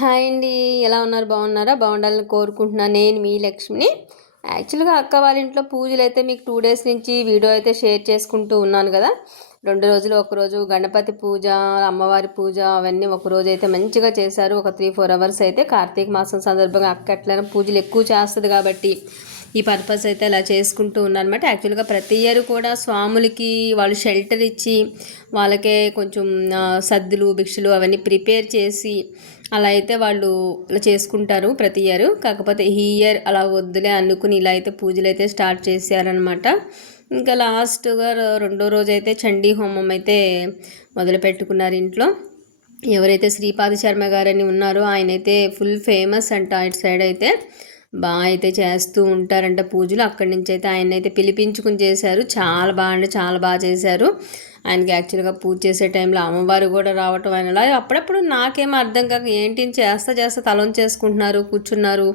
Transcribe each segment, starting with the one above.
Hi అండి. ఎలా ఉన్నారు? బాగున్నారా? బాగుండాలని కోరుకుంటున్నాను నేను మీ లక్ష్మిని. యాక్చువల్గా అక్క వాళ్ళ ఇంట్లో పూజలు అయితే మీకు టూ డేస్ నుంచి వీడియో అయితే షేర్ చేసుకుంటూ ఉన్నాను కదా. రెండు రోజులు ఒకరోజు గణపతి పూజ అమ్మవారి పూజ అవన్నీ ఒకరోజు అయితే మంచిగా చేశారు. ఒక త్రీ ఫోర్ అవర్స్ అయితే కార్తీక మాసం సందర్భంగా అక్క ఎట్లైనా పూజలు ఎక్కువ చేస్తుంది కాబట్టి ఈ పర్పస్ అయితే అలా చేసుకుంటూ ఉన్నారనమాట యాక్చువల్గా ప్రతి ఇయర్ కూడా స్వాములకి వాళ్ళు షెల్టర్ ఇచ్చి వాళ్ళకే కొంచెం సద్దులు భిక్షలు అవన్నీ ప్రిపేర్ చేసి అలా అయితే వాళ్ళు ఇలా చేసుకుంటారు ప్రతి ఇయర్ కాకపోతే ఈ ఇయర్ అలా వద్దులే అనుకుని ఇలా అయితే పూజలు అయితే స్టార్ట్ చేశారనమాట ఇంకా లాస్ట్గా రెండో రోజు అయితే చండీ హోమం అయితే మొదలు పెట్టుకున్నారు ఇంట్లో. ఎవరైతే శ్రీపాద శర్మ గారని ఉన్నారో ఆయన అయితే ఫుల్ ఫేమస్ అంట ఇటు సైడ్ అయితే. బాగా అయితే చేస్తూ ఉంటారంట పూజలు. అక్కడి నుంచి అయితే ఆయన అయితే పిలిపించుకుని చేశారు. చాలా బాగా అంటే చాలా బాగా చేశారు. ఆయనకి యాక్చువల్గా పూజ చేసే టైంలో అమ్మవారు కూడా రావటం ఆయన అప్పుడప్పుడు నాకేమో అర్థం కాక ఏంటి చేస్తా చేస్తా తలం చేసుకుంటున్నారు కూర్చున్నారు.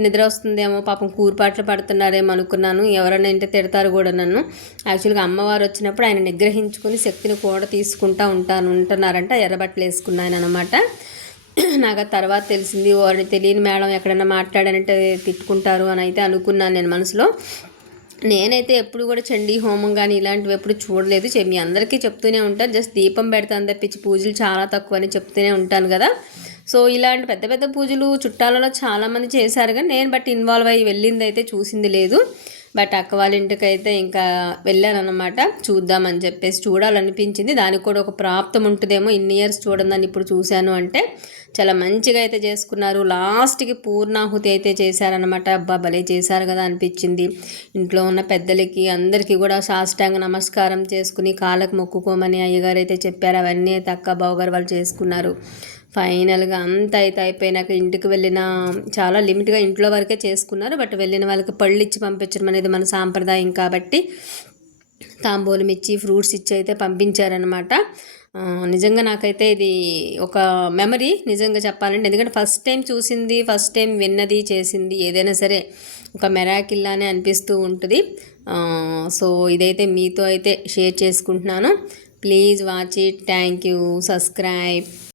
నిద్ర వస్తుందేమో పాపం కూరుపాట్లు పడుతున్నారేమో అనుకున్నాను. ఎవరైనా ఇంటే తిడతారు కూడా నన్ను. యాక్చువల్గా అమ్మవారు వచ్చినప్పుడు ఆయన నిగ్రహించుకొని శక్తిని కూడా తీసుకుంటా ఉంటాను ఉంటున్నారంట. ఎర్రబట్టలు వేసుకున్నాను అనమాట నాకు తర్వాత తెలిసింది వాడిని తెలియని మేడం ఎక్కడైనా మాట్లాడానంటే తిట్టుకుంటారు అని అయితే అనుకున్నాను నేను మనసులో. నేనైతే ఎప్పుడు కూడా చండీ హోమం కానీ ఇలాంటివి ఎప్పుడు చూడలేదు. మీ అందరికీ చెప్తూనే ఉంటాను. జస్ట్ దీపం పెడతాను తప్పించి పూజలు చాలా తక్కువ అని చెప్తూనే ఉంటాను కదా. సో ఇలాంటి పెద్ద పెద్ద పూజలు చుట్టాలలో చాలామంది చేశారు కానీ నేను బట్ ఇన్వాల్వ్ అయ్యి వెళ్ళింది అయితే చూసింది లేదు. బట్ అక్క వాళ్ళ ఇంటికి అయితే ఇంకా వెళ్ళానమాట చూద్దామని చెప్పేసి చూడాలనిపించింది. దానికి కూడా ఒక ప్రాప్తం ఉంటుందేమో ఇన్ని ఇయర్స్ చూడండి ఇప్పుడు చూశాను అంటే. చాలా మంచిగా అయితే చేసుకున్నారు. లాస్ట్కి పూర్ణాహుతి అయితే చేశారనమాట అబ్బా భలే చేశారు కదా అనిపించింది. ఇంట్లో ఉన్న పెద్దలకి అందరికీ కూడా సాష్టాంగ నమస్కారం చేసుకుని కాళ్ళకు మొక్కుకోమని అయ్యగారు అయితే చెప్పారు. అవన్నీ అయితే అక్క బావగారు వాళ్ళు చేసుకున్నారు. ఫైనల్గా అంత అయితే అయిపోయినాక ఇంటికి వెళ్ళిన చాలా లిమిట్గా ఇంట్లో వరకే చేసుకున్నారు. బట్ వెళ్ళిన వాళ్ళకి పళ్ళు ఇచ్చి పంపించడం అనేది మన సాంప్రదాయం కాబట్టి తాంబూలం ఇచ్చి ఫ్రూట్స్ ఇచ్చి అయితే పంపించారనమాట నిజంగా నాకైతే ఇది ఒక మెమరీ. నిజంగా చెప్పాలంటే ఎందుకంటే ఫస్ట్ టైం చూసింది ఫస్ట్ టైం విన్నది చేసింది ఏదైనా సరే ఒక మెరాకిల్లానే అనిపిస్తూ ఉంటుంది. సో ఇదైతే మీతో అయితే షేర్ చేసుకుంటున్నాను. Please watch it. Thank you. Subscribe.